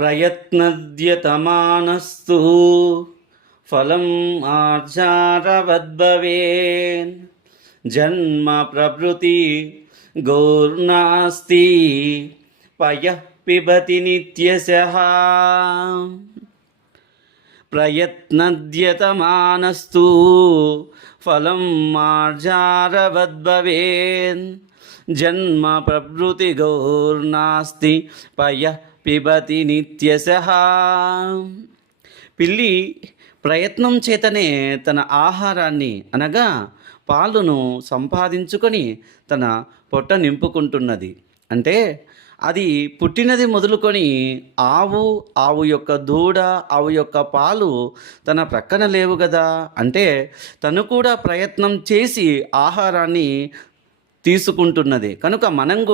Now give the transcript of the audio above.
ప్రయత్నద్యతమానస్తు ఫలం ఆర్జారవద్భవేన్ జన్మ ప్రభృతి గౌర్నాస్తి పయః పిబతి నిత్యశః. ప్రయత్నద్యతమానస్తు ఫలం మార్జారవద్భవేన్ జన్మ ప్రభృతి గౌర్నాస్తి పయః పిబతి నిత్యశః. పిల్లి ప్రయత్నం చేతనే తన ఆహారాన్ని అనగా పాలును సంపాదించుకొని తన పొట్ట నింపుకుంటున్నది. అంటే అది పుట్టినది మొదలుకొని ఆవు యొక్క దూడ, ఆవు యొక్క పాలు తన ప్రక్కన లేవు కదా. అంటే తను కూడా ప్రయత్నం చేసి ఆహారాన్ని తీసుకుంటున్నది. కనుక మనం